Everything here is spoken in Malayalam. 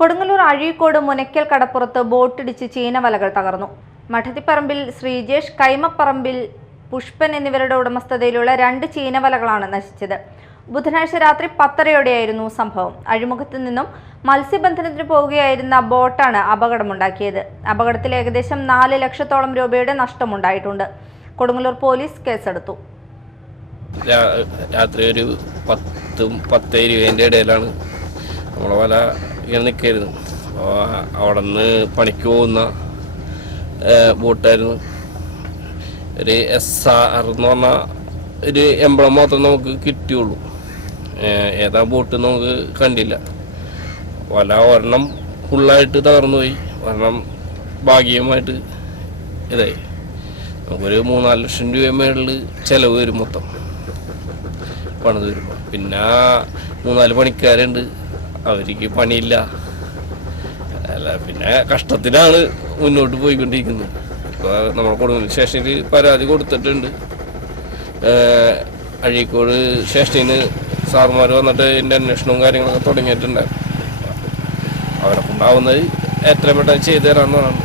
കൊടുങ്ങല്ലൂർ അഴീക്കോട് മുനയ്ക്കൽ കടപ്പുറത്ത് ബോട്ടിടിച്ച് ചീനവലകൾ തകർന്നു. മഠത്തിപ്പറമ്പിൽ ശ്രീജേഷ്, കൈമപ്പറമ്പിൽ പുഷ്പൻ എന്നിവരുടെ ഉടമസ്ഥതയിലുള്ള 2 ചീനവലകളാണ് നശിച്ചത്. ബുധനാഴ്ച രാത്രി 10:30യോടെയായിരുന്നു സംഭവം. അഴിമുഖത്ത് നിന്നും മത്സ്യബന്ധനത്തിന് പോവുകയായിരുന്ന ബോട്ടാണ് അപകടമുണ്ടാക്കിയത്. അപകടത്തിൽ ഏകദേശം 4 ലക്ഷത്തോളം രൂപയുടെ നഷ്ടമുണ്ടായിട്ടുണ്ട്. കൊടുങ്ങല്ലൂർ പോലീസ് കേസെടുത്തു. രാത്രി ഒരു 10-20 ഇടയിലാണ് നമ്മളെ വല ഇങ്ങനെ നിൽക്കായിരുന്നു. അവിടെ നിന്ന് പണിക്ക് പോകുന്ന ബോട്ടായിരുന്നു. ഒരു SR എന്ന് പറഞ്ഞ ഒരു എംബ്ലം മാത്രം നമുക്ക് കിട്ടിയുള്ളൂ. ഏതാ ബോട്ട് നമുക്ക് കണ്ടില്ല. വല ഒരെണ്ണം ഫുള്ളായിട്ട് തകർന്നു പോയി, ഒരെണ്ണം ഭാഗികമായിട്ട് ഇതായി. നമുക്കൊരു 3-4 ലക്ഷം രൂപ മേളിൽ ചിലവ് വരും മൊത്തം പണിത് വരുമ്പോൾ. പിന്നെ 3-4 പണിക്കാരുണ്ട്, അവർക്ക് പണിയില്ല. അല്ല, പിന്നെ കഷ്ടത്തിലാണ് മുന്നോട്ട് പോയിക്കൊണ്ടിരിക്കുന്നത്. ഇപ്പോൾ നമ്മൾ കൊടുങ്ങല്ലൂർ സ്റ്റേഷനിൽ പരാതി കൊടുത്തിട്ടുണ്ട്. അഴീക്കോട് സ്റ്റേഷനിൽ സാറുമാർ വന്നിട്ട് ഇതിൻ്റെ അന്വേഷണവും കാര്യങ്ങളൊക്കെ തുടങ്ങിയിട്ടുണ്ടായിരുന്നു. അവരെ കൊണ്ടാവുന്നത് എത്രയും പെട്ടെന്ന് ചെയ്തു തരാമെന്ന് പറഞ്ഞു.